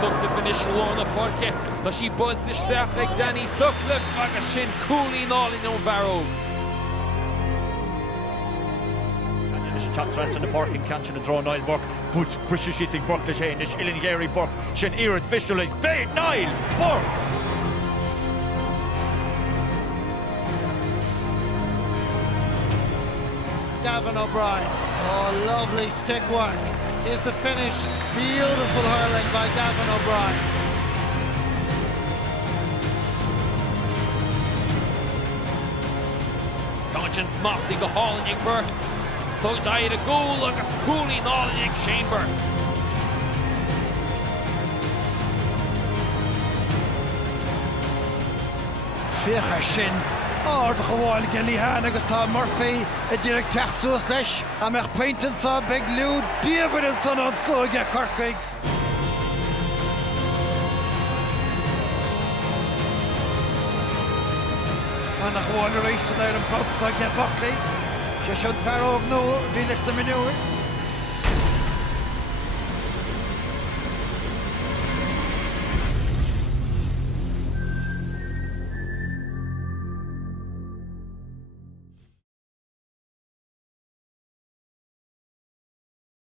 Sutcliffe in Ishalona Porke, but she buds isteach like Danny Sutcliffe, aga shin cooling all in O'Varro. Chatras in the parking can't you throw Niall Burke, but British she think Burke the Shane, is Ilin Gary Burke, Shin Erid Fisherley, Bait Niall Burke. Gavin O'Brien, oh lovely stick work, is the finish, beautiful hurling by Gavin O'Brien. Conscience Mochty go hall in Burke. Thought died a goal agus cooling all in Shane Burke. Ficha sin ard gháil Gillihan agus tá Murphy a direct techtús leis a meach peintin sa big Lou David son an slóige Corcaig. A nach bháil a rééis an an pot sa get Buckley. Je should Craobh no, vi list the minute.